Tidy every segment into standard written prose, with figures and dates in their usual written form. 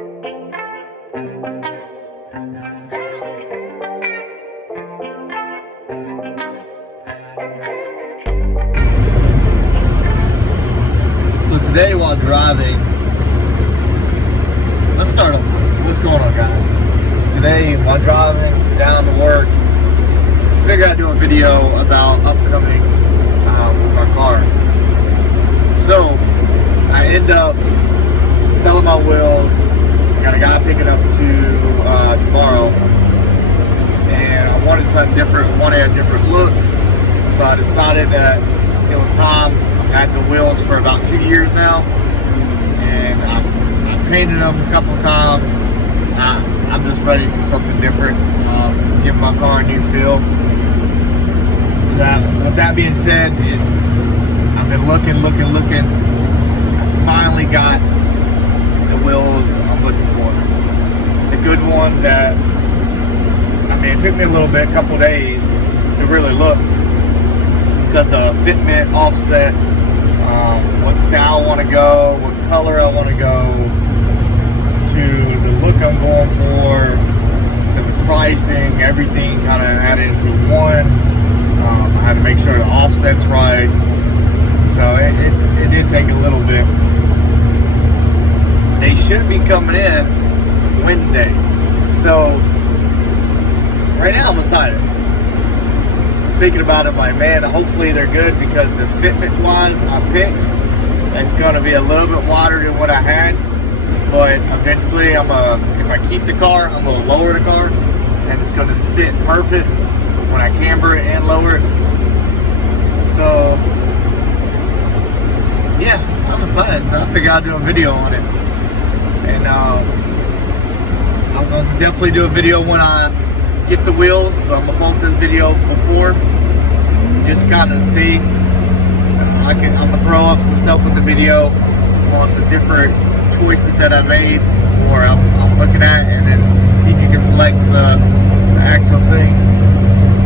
So today while driving, let's start off first. What's going on, guys? Today while driving down to work, I figured I'd do a video about upcoming with my car. So I end up selling my wheels. I got a guy picking up to tomorrow, and I wanted something different. Wanted a different look, so I decided that it was time. I've had the wheels for about 2 years now, and I've painted them a couple times. I'm just ready for something different, give my car a new feel. So with that being said, I've been looking. I finally got the wheels I'm looking for. The good one that, I mean, it took me a little bit, a couple days to really look, because the fitment, offset, what style I want to go, what color I want to go, to the look I'm going for, to the pricing, everything kind of added into one. I had to make sure the offset's right. So it did take a little bit. They should be coming in Wednesday. So right now I'm excited. Thinking about it, like, man, hopefully they're good, because the fitment wise I picked, it's going to be a little bit wider than what I had, but eventually if I keep the car, I'm going to lower the car, and it's going to sit perfect when I camber it and lower it. So yeah, I'm excited. So I figured I'd do a video on it, and I'm going to definitely do a video when I get the wheels, but I'm gonna post this video before, just kind of see. I'm gonna throw up some stuff with the video on some different choices that I made, or I'm looking at, and then see if you can select the actual thing.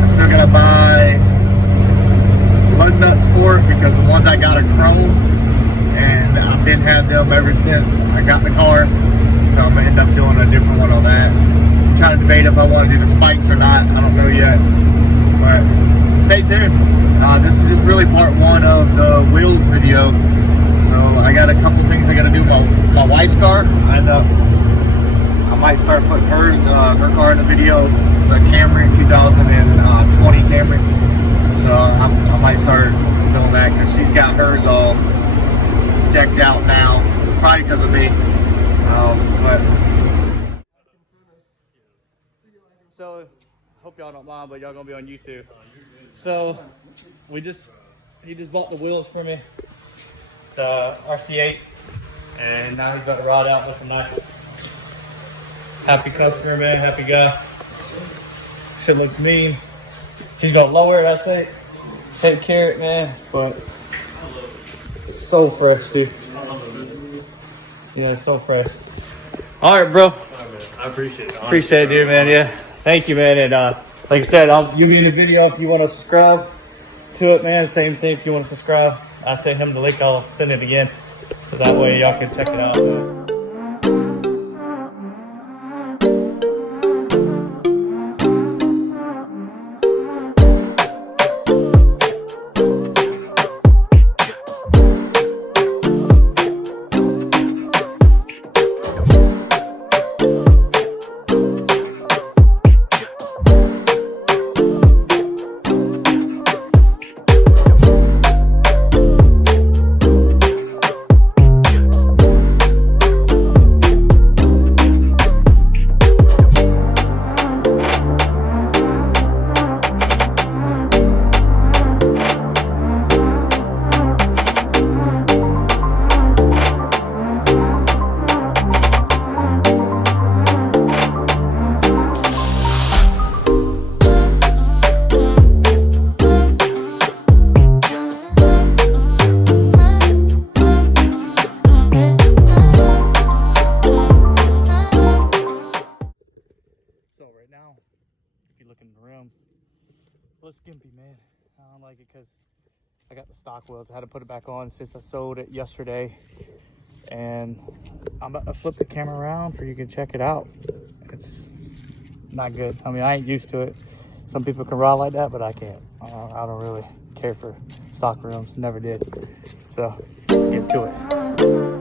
I still gotta buy lug nuts for it, because the ones I got are chrome, and I didn't have them ever since I got the car, so I'm gonna end up doing a different one on that. I'm trying to debate if I want to do the spikes or not. I don't know yet, but stay tuned. This is just really part one of the wheels video. So I got a couple things I got to do. My wife's car, I might start putting her car in the video. It's a Camry, 2020 Camry. So I might start doing that, because she's got hers all decked out now, probably because of me. But so, hope y'all don't mind, but y'all gonna be on YouTube. So he just bought the wheels for me, the RC8s, and now he's got the rod out looking nice. Happy customer, man, happy guy. Shit looks mean. He's gonna lower it, I think. Take care of it, man, but it's so fresh, dude. Yeah, it's so fresh. All right, bro. I appreciate it. Appreciate it, dude, man. Yeah, thank you, man. And like I said, you'll be in the video if you want to subscribe to it, man. Same thing, if you want to subscribe, I send him the link. I'll send it again, so that way y'all can check it out. It's skimpy, man. I don't like it because I got the stock wheels. I had to put it back on since I sold it yesterday. and I'm about to flip the camera around for you to check it out. It's not good. I mean, I ain't used to it. Some people can ride like that, but I can't. I don't really care for stock rims, never did. So let's get to it.